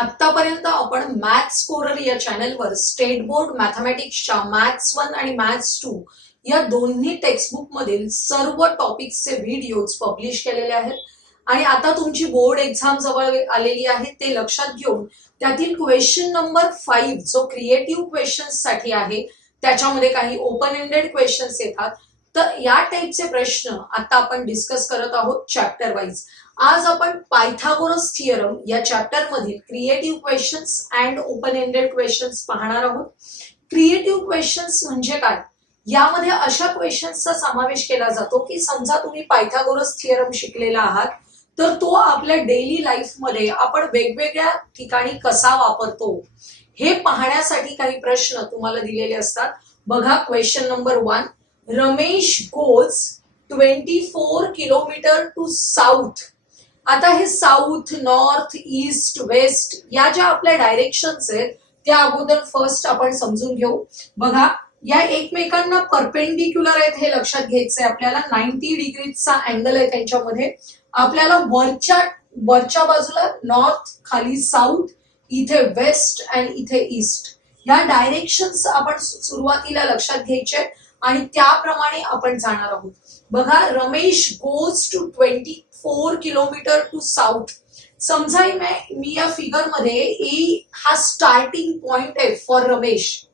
आतापर्यंत आपण maths scorer या चॅनलवर स्टेट बोर्ड मॅथमॅटिक्सच्या मॅथ्स 1 आणि मॅथ्स 2 या दोन्ही टेक्स्टबुक मधील सर्व टॉपिक्सचे व्हिडिओज पब्लिश केलेले आहेत आणि आता तुमची बोर्ड एक्झाम जवळ आलेली आहे ते लक्षात घेऊन त्यातील क्वेश्चन नंबर 5 जो क्रिएटिव्ह क्वेश्चन्स साठी आहे त्याच्यामध्ये काही ओपन एंडेड क्वेश्चन्स येतात। तर या टाइपचे प्रश्न आता आपण डिस्कस करत आहोत चॅप्टर वाईज। आज आपण पायथागोरस थिअरम या चॅप्टर मधील creative questions and open ended questions पाहणार आहोत। क्रिएटिव्ह क्वेश्चन्स म्हणजे काय? यामध्ये अशा क्वेश्चन्सचा समावेश केला जातो की समजा तुम्ही पायथागोरस थिअरम शिकलेला आहात तर तो आपल्या डेली लाईफ मध्ये आपण वेगवेगळ्या ठिकाणी कसा वापरतो हे पाहण्यासाठी काही प्रश्न तुम्हाला दिलेले असतात। बघा question number 1, Ramesh goes 24 kilometre to south. आता हे साउथ, नॉर्थ, ईस्ट, वेस्ट या ज्या आपल्या डायरेक्शन्स आहेत त्या अगोदर फर्स्ट आपण समजून घेऊ। बघा या एकमेकांना परपेंडिक्युलर आहेत हे लक्षात घ्यायचंय आपल्याला। 90 डिग्रीचा अँगल आहे त्यांच्यामध्ये। आपल्याला वरच्या बाजूला नॉर्थ, खाली साउथ, इथे वेस्ट आणि इथे ईस्ट या डायरेक्शन्स आपण सुरुवातीला लक्षात घ्यायचे आणि त्याप्रमाणे आपण जाणार आहोत। बघा Ramesh goes to 24 kilometre to south. समजा मी या फिगर मध्ये ए हा स्टार्टिंग पॉइंट आहे फॉर रमेश।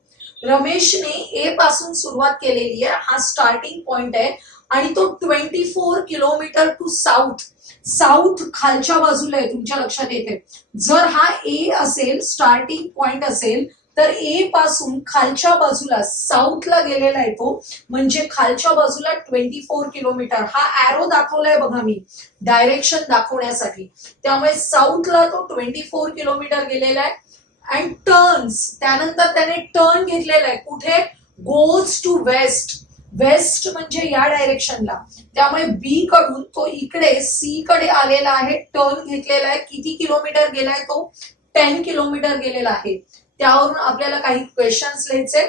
रमेशने ए पासून सुरुवात केलेली आहे, हा स्टार्टिंग पॉइंट आहे आणि तो 24 किलोमीटर टू साउथ। साउथ खालच्या बाजूला आहे तुमच्या लक्षात येते। जर हा ए असेल, स्टार्टिंग पॉइंट असेल तर ए पासून खालच्या बाजूला साऊथला गेलेला आहे तो, म्हणजे खालच्या बाजूला 24 किलोमीटर। हा ॲरो दाखवलाय बघा मी डायरेक्शन दाखवण्यासाठी। त्यामुळे साऊथला तो 24 किलोमीटर गेलेला आहे। अँड टर्न्स, त्यानंतर त्याने टर्न घेतलेला आहे कुठे? Goes to waste. वेस्ट म्हणजे या डायरेक्शनला, त्यामुळे बी कडून तो इकडे सी कडे आलेला आहे, टर्न घेतलेला आहे। किती किलोमीटर गेलाय तो? 10 किलोमीटर गेलेला आहे। त्यावरून आपल्याला काही क्वेश्चन्स लिहायचे।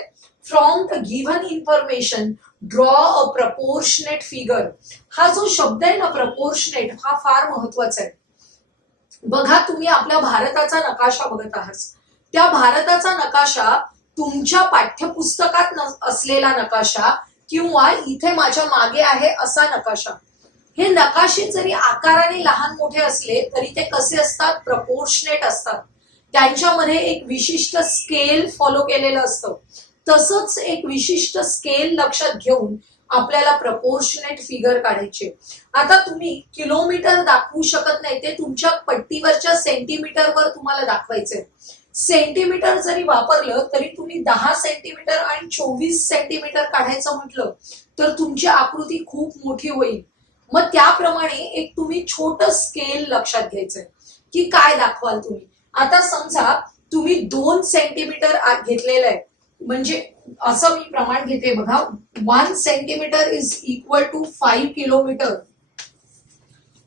From the given information draw a proportionate figure. हा जो शब्द आहे ना प्रपोर्शनेट, हा फार महत्वाचा आहे। बघा तुम्ही आपल्या भारताचा नकाशा बघत आहात, त्या भारताचा नकाशा तुमच्या पाठ्यपुस्तकात असलेला नकाशा किंवा इथे माझ्या मागे आहे असा नकाशा, हे नकाशे जरी आकाराने लहान मोठे असले तरी ते कसे असतात? प्रपोर्शनेट असतात। त्यांच्यामध्ये एक विशिष्ट स्केल फॉलो केलेलं असतं। तसंच एक विशिष्ट स्केल लक्षात घेऊन आपल्याला प्रपोर्शनेट फिगर काढायचे। आता तुम्ही किलोमीटर दाखवू शकत नाही, ते तुमच्या पट्टीवरच्या सेंटीमीटरवर तुम्हाला दाखवायचंय। सेंटीमीटर जरी वापरलं तरी तुम्ही 10 सेंटीमीटर आणि 24 सेंटीमीटर काढायचं म्हटलं तर तुमची आकृती खूप मोठी होईल। मग त्याप्रमाणे एक तुम्ही छोट स्केल लक्षात घ्यायचंय की काय दाखवाल तुम्ही। आता समजा तुम्ही 2 सेंटीमीटर घेतलेलं आहे, म्हणजे असं मी प्रमाण घेते बघा, 1 centimetre is equal to 5 kilometre.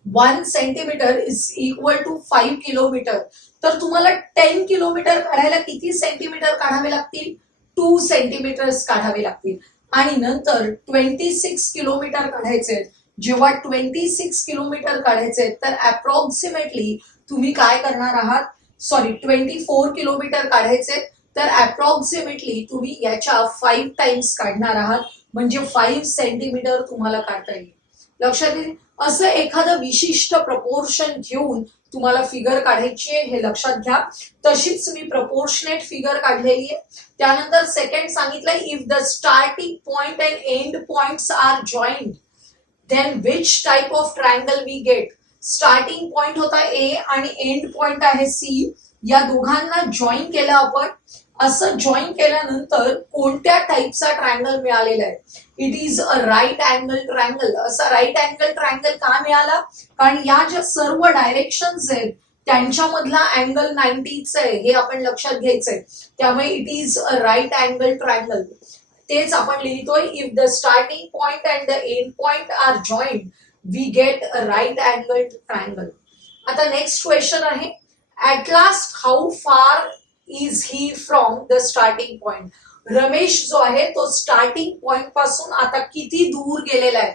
1 centimetre is equal to 5 kilometre. तर तुम्हाला 10 किलोमीटर काढायला किती सेंटीमीटर काढावे लागतील? 2 सेंटीमीटर्स काढावे लागतील। आणि नंतर 26 किलोमीटर काढायचे। जेव्हा 26 किलोमीटर काढायचे तर अप्रॉक्सिमेटली तुम्ही काय करणार आहात? 24 किलोमीटर काढायचे तर अप्रॉक्सिमेटली तुम्ही याच्या 5 टाइम्स काढणार आहात, म्हणजे 5 सेंटीमीटर तुम्हाला काढता येईल। लक्षात येईल? असं एखादं विशिष्ट प्रपोर्शन घेऊन तुम्हाला फिगर काढायची आहे, हे लक्षात घ्या। तशीच मी प्रपोर्शनेट फिगर काढलेली आहे। त्यानंतर सेकंड सांगितलंय, if the starting point and end points are joint then which type of triangle we get. Starting point होता ए आणि एंड पॉइंट आहे सी, या दोघांना जॉईन केलं आपण। असं जॉईन केल्यानंतर कोणत्या टाइपचा ट्रायंगल मिळालेला आहे? It is a right angle triangle. असा राईट अँगल ट्रायंगल का मिळाला? कारण या ज्या सर्व डायरेक्शन्स आहेत त्यांच्यामधला अँगल 90च आहे, हे आपण लक्षात घ्यायचंय। त्यामुळे it is a right angle triangle. तेच आपण लिहितोय, if the starting point and the end point are joint we get a right angle triangle. आता नेक्स्ट क्वेश्चन आहे, at last how far is he from the starting point. Ramesh जो आहे तो starting point पासून आता किती दूर गेलेला आहे?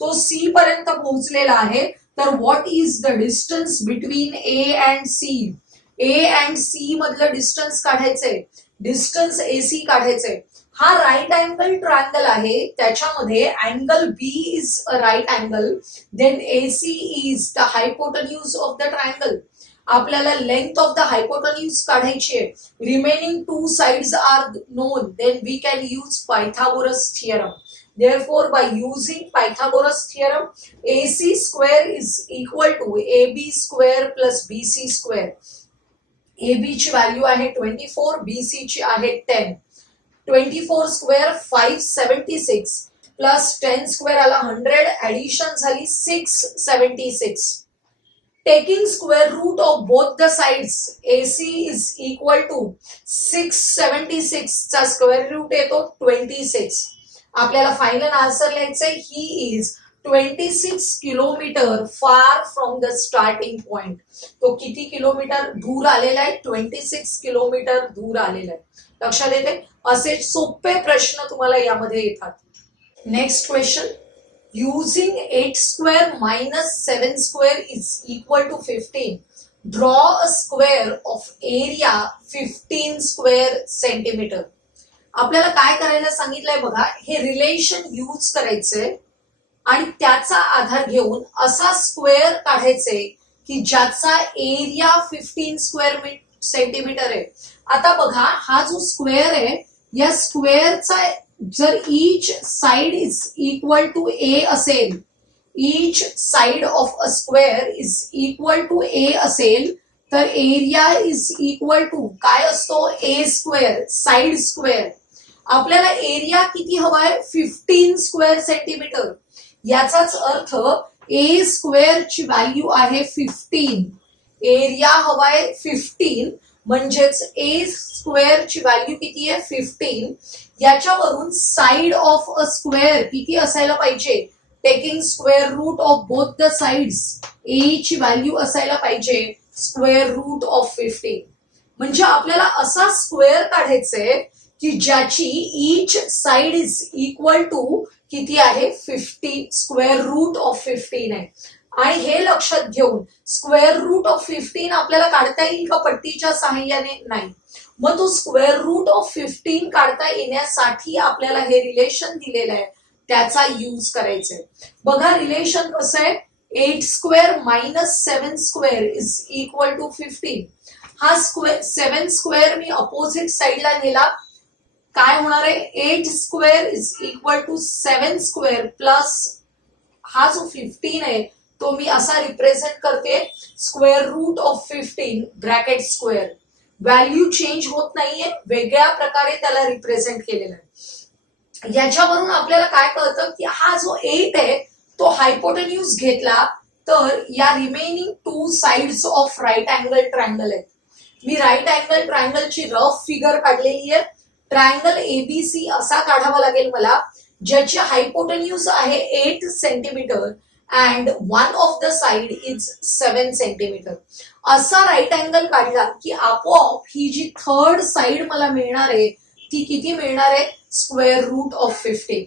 तो सी पर्यंत पोहोचलेला आहे। तर what is the distance between A and C? A and C मधलं डिस्टन्स काढायचंय, डिस्टन्स AC काढायचंय. हा राईट अँगल ट्रायंगल आहे, त्याच्यामध्ये angle B is a right angle, then AC is the hypotenuse of the triangle. आपल्याला length of the hypotenuse काढायची आहे. Remaining two sides are known, then we can use Pythagoras theorem. Therefore, by using Pythagoras theorem, AC square is equal to AB square plus BC square. AB ची value आहे 24, BC ची आहे 10. 24 square 576 plus 10 square आला 100, addition झाली 676. Taking square root of both the sides, AC is equal to 676 चा square route येतो 26. आपल्याला final answer लिहायचंय, he is 26 kilometre far from the starting point. तो किती किलोमीटर दूर आलेला आहे? 26 किलोमीटर दूर आलेला आहे. लक्षात येते? असे सोपे प्रश्न तुम्हाला यामध्ये येतात. Next question, using 8 square minus 7 square is equal to 15. Draw a square of area 15 square centimetre. आपल्याला काय करायला सांगितलंय बघा, हे रिलेशन यूज करायचंय आणि त्याचा आधार घेऊन असा स्क्वेअर काढायचे की ज्याचा एरिया 15 स्क्वेअर सेंटीमीटर आहे. आता बघा, हा जो स्क्वेअर आहे, या स्क्वेअरचा जर each side is equal to a असेल, each side of a square is equal to a असेल, तर एरिया इज इक्वल टू काय असतो? A square, side square. आपल्याला एरिया किती हवाय? 15 स्क्वेअर सेंटीमीटर. याचाच अर्थ ए स्क्वेअर ची व्हॅल्यू आहे 15, एरिया हवाय 15, म्हणजेच ए स्क्वेअर ची व्हॅल्यू किती आहे? 15. याच्यावरून साइड ऑफ अ स्क्वेअर किती असायला पाहिजे? Taking square root of both the sides, a ची व्हॅल्यू असायला पाहिजे स्क्वेअर रूट ऑफ 15. म्हणजे आपल्याला असा स्क्वेअर काढायचंय की ज्याची each side is equal to किती आहे? 15, स्क्वेअर रूट ऑफ 15 आहे. आणि हे लक्षात घेऊन स्क्वेअर रूट ऑफ 15 आपल्याला काढता येईल का पट्टीच्या सहाय्याने? नाही. मग तो स्क्वेअर रूट ऑफ 15 काढता येण्यासाठी आपल्याला हे रिलेशन दिलेलं आहे, त्याचा यूज करायचंय. बघा रिलेशन कसं आहे, 8 square minus 7 square is equal to 15. हा स्क्वेअर 7 स्क्वेअर मी अपोजिट साइडला नेला, काय होणार आहे? 8 square is equal to 7 square plus हा जो 15 आहे तो मी असा रिप्रेझेंट करते square root of 15 bracket square. Value change होत नाहीये, वेगळ्या प्रकारे त्याला रिप्रेझेंट केलेलं आहे. याच्यावरून आपल्याला काय कळतं की हा जो 8 आहे तो हायपोटेन्यूज घेतला तर या remaining two sides of right angle triangle आहेत. मी राईट अँगल ट्रायंगलची रफ फिगर काढलेली आहे. ट्रायंगल एबीसी असा काढावा लागेल मला, ज्याची हायपोटेन्यूज आहे 8 centimetre and one of the side is 7 centimetre. असा राईट अँगल काढला की आपोआप ही जी थर्ड साइड मला मिळणार आहे ती किती मिळणार आहे? Square root of 15.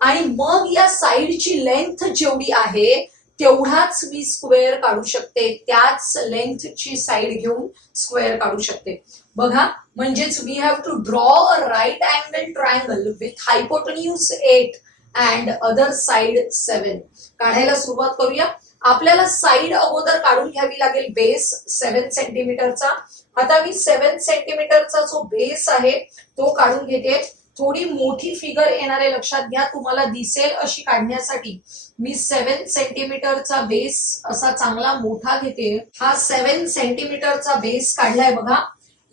आणि मग या साइडची लेंथ जेवढी आहे तेवढाच मी स्क्वेअर काढू शकते, त्याच लेंथची साइड घेऊन स्क्वेअर काढू शकते. बघा, म्हणजेच we have to draw a right angle triangle with hypotenuse 8 and other side 7. काढायला सुरुवात करूया. आपल्याला साइड अगोदर काढून घ्यावी लागेल बेस 7 सेंटीमीटरचा. आता मी 7 सेंटीमीटरचा जो बेस आहे तो काढून घेते. थोडी मोठी फिगर येणार आहे, लक्षात घ्या, तुम्हाला दिसेल अशी काढण्यासाठी मी 7 सेंटीमीटरचा बेस असा चांगला मोठा घेते. हा 7 सेंटीमीटरचा बेस काढलाय बघा.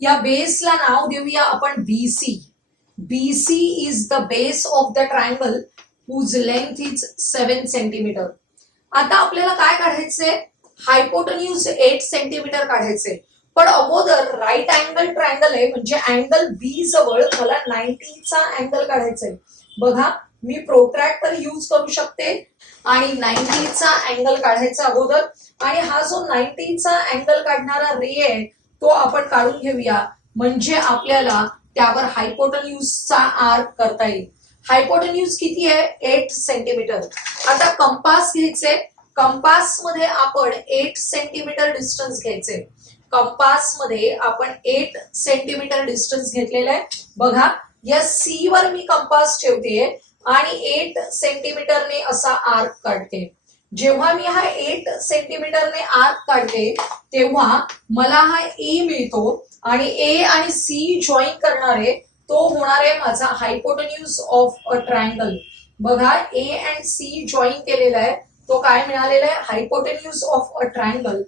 या बेसला नाव देऊया आपण BC. BC is the base of the triangle whose length is 7 centimetre. आता आपल्याला काय काढायचंय? हायपोटेन्यूज 8 सेंटीमीटर काढायचंय. पण अगोदर राईट अँगल ट्रायंगल आहे म्हणजे अँगल बी जवळ मला 90चा अँगल काढायचा आहे. बघा, मी प्रोट्रॅक्टर यूज करू शकते आणि 90चा अँगल काढायचा अगोदर. आणि हा जो 90चा अँगल काढणारा रे आहे तो आपण काढून घेऊया, म्हणजे आपल्याला त्यावर हायपोटेन्यूजचा आर्क करता येईल. हायपोटेन्यूज किती आहे? 8 सेंटीमीटर. आता कंपास घ्यायचे. कंपास मध्ये आपण 8 सेंटीमीटर डिस्टन्स घ्यायचे. कंपास मध्ये आपण 8 सेंटीमीटर डिस्टन्स घेतलेला आहे. बघा या सी वर मी कंपास ठेवते आणि 8 सेंटीमीटरने असा आर्क काढते. जेव्हा मी हा 8 सेंटीमीटरने आर्क काढते तेव्हा मला हा ए मिळतो आणि ए आणि सी जॉईन करणारे तो होणार आहे माझा हायपोटेन्यूज ऑफ अ ट्रायंगल. बघा ए अँड सी जॉईन केलेला आहे तो काय मिळालेला आहे hypotenuse of a triangle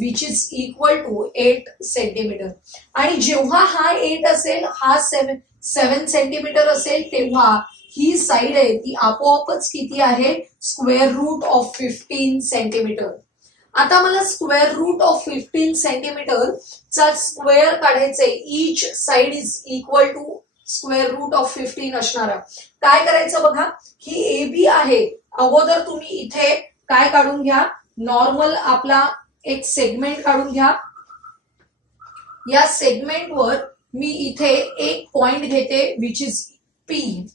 which is equal to 8 centimetre. आणि जेव्हा हा 8 असेल हा 7 सेंटीमीटर असेल तेव्हा ही साइड आहे ती आपोआपच किती आहे स्क्वेअर रूट ऑफ 15 सेंटीमीटर. आता मला स्क्वेअर रूट ऑफ 15 सेंटीमीटर चा स्क्वेअर काढायचे. Each side is equal to square root of 15 असणार. काय करायचं बघा ही ए बी आहे. अगोदर तुम्ही इथे काय काढून घ्या नॉर्मल आपला एक सेगमेंट काढून घ्या. या सेगमेंटवर मी इथे एक पॉइंट घेते विच इज पी.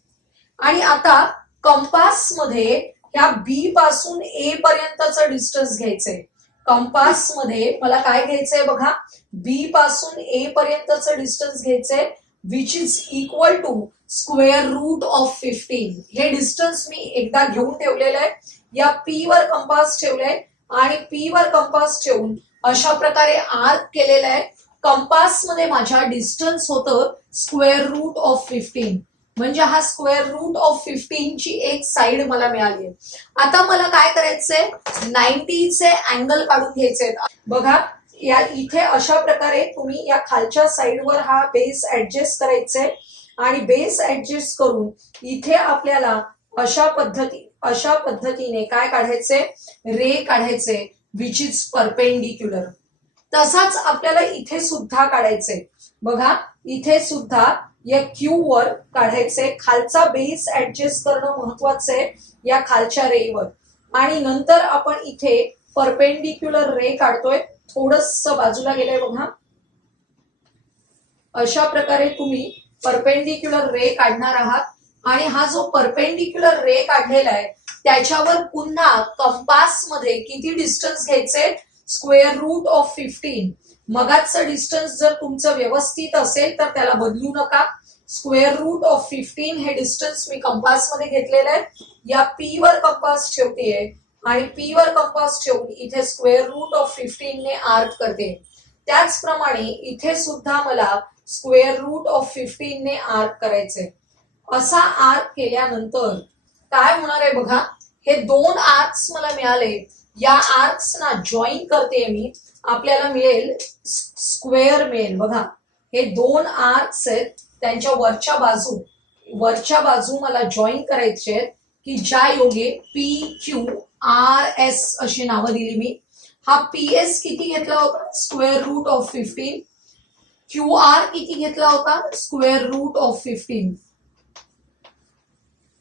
आणि आता कंपास मध्ये या बी पासून ए पर्यंतचं डिस्टन्स घ्यायचंय. कंपास मध्ये मला काय घ्यायचंय बघा बी पासून ए पर्यंतचं डिस्टन्स घ्यायचंय which is equal to square root of 15. हे डिस्टन्स मी एकदा घेऊन ठेवलेलं आहे. या पी वर कंपास ठेवलाय आणि पी वर कंपास ठेवून अशा प्रकारे आर्क केलेला आहे. कंपास मध्ये माझ्या डिस्टन्स होतं स्क्वेअर रूट ऑफ 15 म्हणजे हा स्क्वेअर रूट ऑफ 15 ची एक साइड मला मिळाली आहे. आता मला काय करायचंय 90 चे अँगल काढून घ्यायचे. बघा या इथे अशा प्रकारे तुम्ही या खालच्या साइडवर हा बेस ऍडजस्ट करायचे आणि बेस ऍडजस्ट करून इथे आपल्याला अशा पद्धतीने काय काढायचे रे काढायचे विच इज परपेंडिक्युलर. तसाच आपल्याला इथे सुद्धा काढायचे. बघा इथे सुद्धा या क्यू वर काढायचे. खालचा बेस ऍडजस्ट करणं महत्वाचं आहे या खालच्या रेवर. आणि नंतर आपण इथे परपेंडिक्युलर रे काढतोय. थोडस बाजूला गेलंय बघा. अशा प्रकारे तुम्ही परपेंडिक्युलर रे काढणार आहात आणि हा जो परपेंडिक्युलर रे काढलेला आहे त्याच्यावर पुन्हा कंपास मध्ये किती डिस्टन्स घ्यायचे स्क्वेअर रूट ऑफ 15. मगाचं डिस्टन्स जर तुमचं व्यवस्थित असेल तर त्याला बदलू नका. स्क्वेअर रूट ऑफ 15 हे डिस्टन्स मी कंपास मध्ये घेतलेलं आहे. या पी वर कंपास ठेवतेय आणि पी वर कंपास ठेवून इथे स्क्वेअर रूट ऑफ 15 ने आर्क करते. त्याचप्रमाणे इथे सुद्धा मला स्क्वेअर रूट ऑफ 15 ने आर्क करायचे. असा आर्क केल्यानंतर काय होणार आहे बघा हे 2 आर्क्स मला मिळाले. या आर्क्स ना जॉईन करते मी. आपल्याला मिळेल स्क्वेअर मिळेल. बघा हे 2 आर्क्स आहेत त्यांच्या वरच्या बाजू मला जॉईन करायचे आहेत की ज्या योगे पी क्यू आर एस अशी नावं दिली मी. हा पी एस किती घेतला होता square root of 15. Q R किती घेतला होता स्क्वेअर रूट ऑफ 15.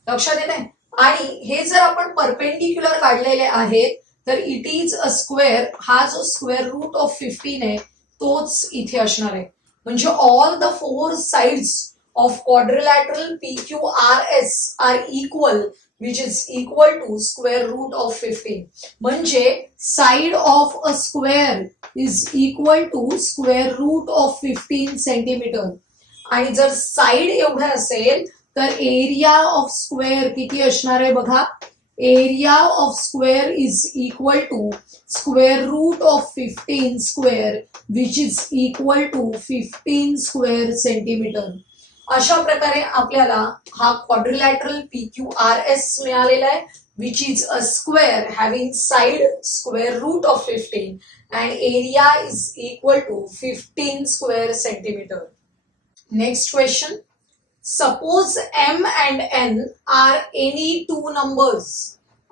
लक्षात येत आहे. आणि हे जर आपण परपेंडिक्युलर काढलेले आहेत तर इट इज अ स्क्वेअर. हा जो स्क्वेअर रूट ऑफ 15 आहे तोच इथे असणार आहे. म्हणजे all the 4 sides of quadrilateral P Q R S are equal which is equal to square root of 15. म्हणजे side of a square is equal to square root of 15 centimetre. आणि जर side एवढं असेल तर एरिया ऑफ स्क्वेअर किती असणार आहे बघा. Area of square is equal to square root of 15 square which is equal to 15 square centimetre. अशा प्रकारे आपल्याला हा quadrilateral P Q R S मिळालेला आहे which is a square having side square root of 15 and area is equal to 15 square centimetre. Next question. Suppose m and n are any 2 numbers.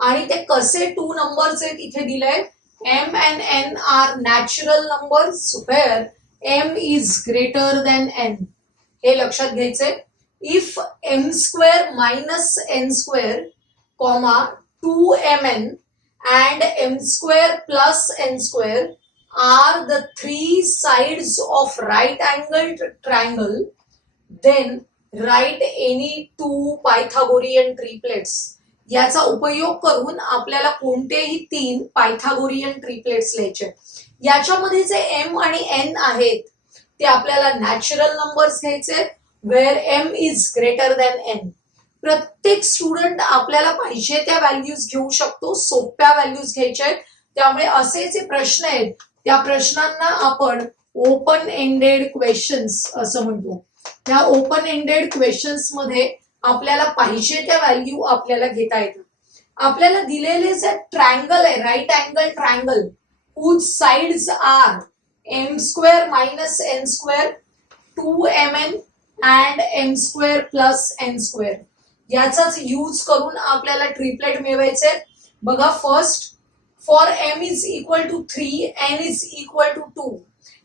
आणि ते कसे 2 numbers आहेत इथे दिलंय. m and n are natural numbers where m is greater than n. हे लक्षात घ्यायचंय. If m square minus n square, 2mn and m square plus n square are the 3 sides of right angled triangle, then write any 2 Pythagorean triplets. याचा उपयोग करून आपल्याला कोणतेही 3 Pythagorean triplets लिहायचे. याच्यामध्ये जे एम आणि एन आहेत ते आपल्याला नॅचरल नंबर्स घ्यायचे, where M is greater than N. प्रत्येक स्टुडंट आपल्याला पाहिजे त्या व्हॅल्यूज घेऊ शकतो, सोप्या व्हॅल्यूज घ्यायच्या आहेत. त्यामुळे असे जे प्रश्न आहेत त्या प्रश्नांना आपण ओपन एंडेड क्वेश्चन्स असं म्हणतो. त्या ओपन एंडेड क्वेश्चन्स मध्ये आपल्याला पाहिजे त्या व्हॅल्यू आपल्याला घेता येतात. आपल्याला दिलेले जे ट्रायंगल आहे, right angle triangle, whose sides are m square minus n square, 2mn and m square plus n square, याचाच यूज करून आपल्याला ट्रिपलेट मिळवायचे. बघा, first for m is equal to 3, n is equal to 2,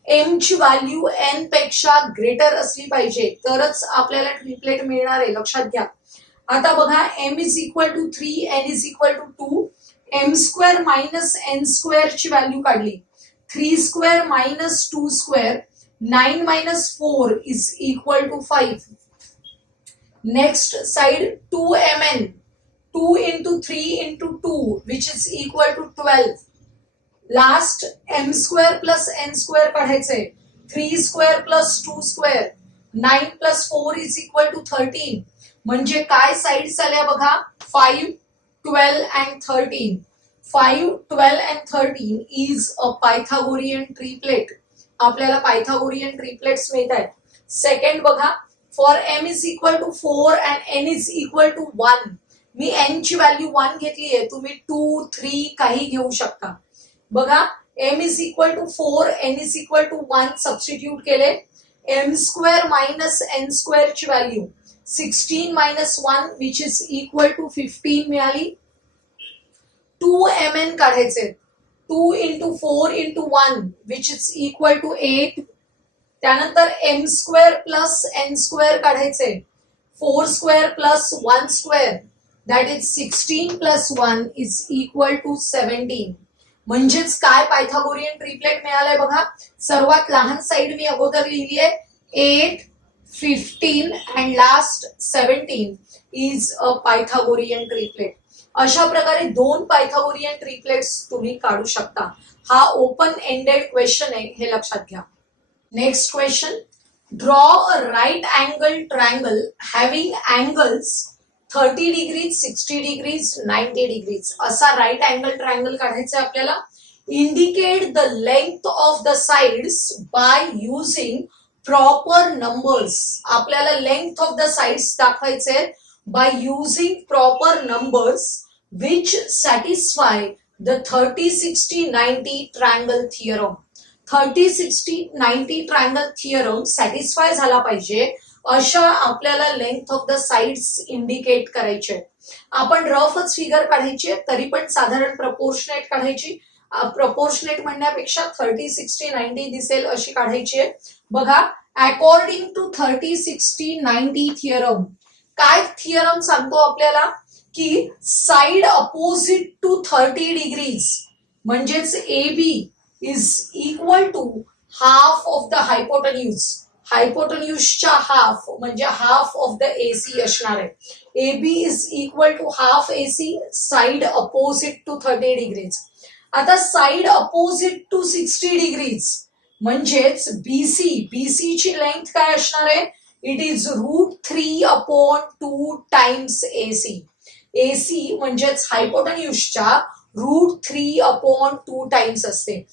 m ची value n पेक्षा greater असली पाहिजे तरच आपल्याला ट्रिपलेट मिळणार आहे, लक्षात घ्या. आता बघा, m is equal to 3, n is equal to 2, m square minus n square ची व्हॅल्यू काढली, 3 square minus 2 square, 9 minus 4 is equal to 5. Next side 2mn, 2 into 3 into 2 which is equal to 12. Last m square plus n square काढायचे, 3 square plus 2 square, 9 plus 4 is equal to 13. म्हणजे काय sides आल्या बघा, 5, 12 and 13. 5, 12 and 13 is a Pythagorean triplet. आपल्याला Pythagorean triplets मिळत आहेत. Second बघा, for m is equal to 4 and n is equal to 1. मी n ची व्हॅल्यू 1 घेतली आहे, तुम्ही 2, 3 काही घेऊ शकता. बघा, m is equal to 4, n is equal to 1 substitute केले, m square minus n square ची value 16 minus 1 which is equal to 15 मिळाली. 2mn काढायचे, 2 into 4 into 1 which is equal to 8. त्यानंतर m square plus n square काढायचे, 4 square plus 1 square that is 16 plus 1 is equal to 17. म्हणजेच काय Pythagorean triplet मिळालंय बघा. सर्वात लहान साइड मी अगोदर लिहिली आहे, 8, 15 and last 17 is a Pythagorean triplet. अशा प्रकारे दोन पायथागोरियन ट्रिपलेट्स तुम्ही काढू शकता. हा ओपन एंडेड क्वेश्चन आहे, हे लक्षात घ्या. Next question, draw a right angle triangle having angles 30 degrees, 60 degrees, 90 degrees. असा राईट अँगल ट्रायंगल काढायचा आहे आपल्याला. Indicate the length of the sides by using proper numbers. आपल्याला लेंथ ऑफ द साइड्स दाखवायचे by using proper numbers which satisfy the 30, 60, 90 triangle theorem. 30, 60, 90 triangle theorem satisfy झाला पाहिजे अशा आपल्याला length of the sides indicate करायचे. आपण रफच figure काढायची, तरी पण साधारण प्रपोर्शनेट काढायची. प्रपोर्शनेट म्हणण्यापेक्षा 30, 60, 90 दिसेल अशी काढायची आहे. बघा, अकॉर्डिंग टू 30, 60, 90 थिअरम, काय थिअरम सांगतो आपल्याला की साइड अपोजिट टू 30 डिग्रीज म्हणजेच A B is equal to half of the hypotenuse. हायपोटन्यूजच्या हाफ म्हणजे हाफ ऑफ द एसी असणार आहे. A B is equal to half AC side opposite to 30 degrees. आता साइड अपोजिट टू 60 डिग्रीज म्हणजेच BC, BC ची length काय असणार आहे, it is √3/2 times AC. AC म्हणजेच हायपोटन्यूजच्या √3/2 टाइम्स असते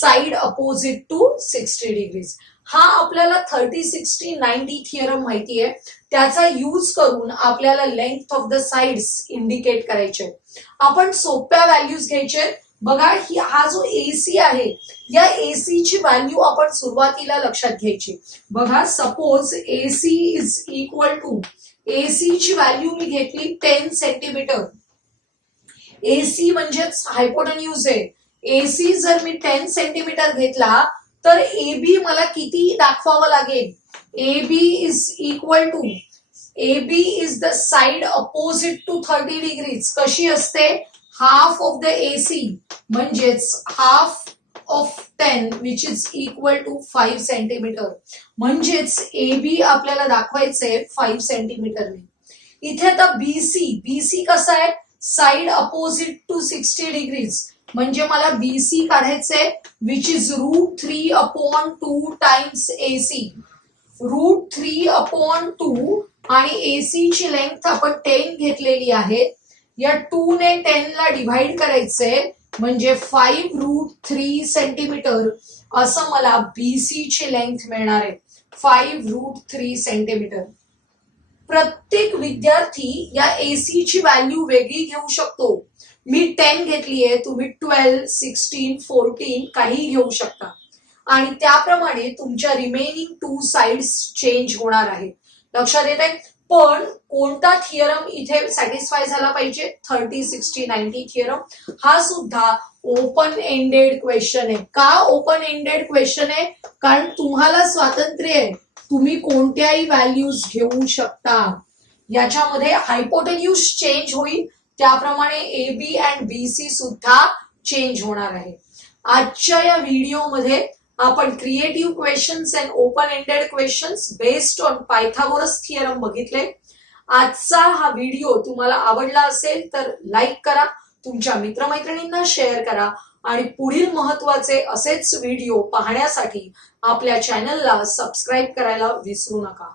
साइड अपोजिट टू 60 डिग्रीज. हा आपल्याला 30, 60, 90 थिअरम माहिती आहे, त्याचा यूज करून आपल्याला length of the sides indicate करायचे. आपण सोप्या व्हॅल्यूज घ्यायचे. बघा, हा जो एसी आहे या एसी ची व्हॅल्यू आपण सुरुवातीला लक्षात घ्यायची. बघा, suppose AC is equal to, AC ची व्हॅल्यू मी घेतली 10 सेंटीमीटर. एसी म्हणजेच हायपोटन्यूज आहे. एसी जर मी 10 सेंटीमीटर घेतला तर एबी मला किती दाखवावं लागेल. AB is equal to, AB is the side opposite to 30 degrees. कशी असते, हाफ ऑफ द एसी म्हणजेच half of 10 which is equal to 5 centimetre. म्हणजेच एबी आपल्याला दाखवायचंय 5 सेंटीमीटरने. इथे आता बीसी, बीसी कसा आहे, साइड अपोजिट टू 60 डिग्रीज. म्हणजे मला बीसी काढायचंय विच इज √3/2 टाइम्स एसी. √3/2 आणि एसी ची लेंथ आपण 10 घेतलेली आहे. या 2 ने 10 ला डिव्हाइड करायचंय म्हणजे 5√3 सेंटीमीटर असं मला बीसी ची लेंथ मिळणार आहे. 5√3 सेंटीमीटर. प्रत्येक विद्यार्थी या एसी ची व्हॅल्यू वेगळी घेऊ शकतो. मी 10 घेतली आहे, तुम्ही 12, 16, 14 काही घेऊ शकता आणि त्याप्रमाणे तुमच्या रिमेनिंग 2 साइड्स चेंज होणार आहेत. लक्षात येत आहे. पण कोणता थिअरम इथे सॅटिस्फाय झाला पाहिजे? 30, 60, 90 थिअरम. हा सुद्धा ओपन एंडेड क्वेश्चन आहे. का ओपन एंडेड क्वेश्चन आहे? कारण तुम्हाला स्वातंत्र्य आहे, तुम्ही कोणत्याही व्हॅल्यूज घेऊ शकता. याच्यामध्ये हायपोटेन्यूज चेंज होईल, त्याप्रमाणे A B and B C सुद्धा चेंज होणार आहे. आजच्या या व्हिडिओमध्ये आपण creative questions and open ended questions based on Pythagoras theorem बघितले. आजचा हा व्हिडिओ तुम्हाला आवडला असेल तर लाईक करा, तुमच्या मित्रमैत्रिणींना शेअर करा आणि पुढील महत्वाचे असेच व्हिडिओ पाहण्यासाठी आपल्या चॅनलला सबस्क्राईब करायला विसरू नका.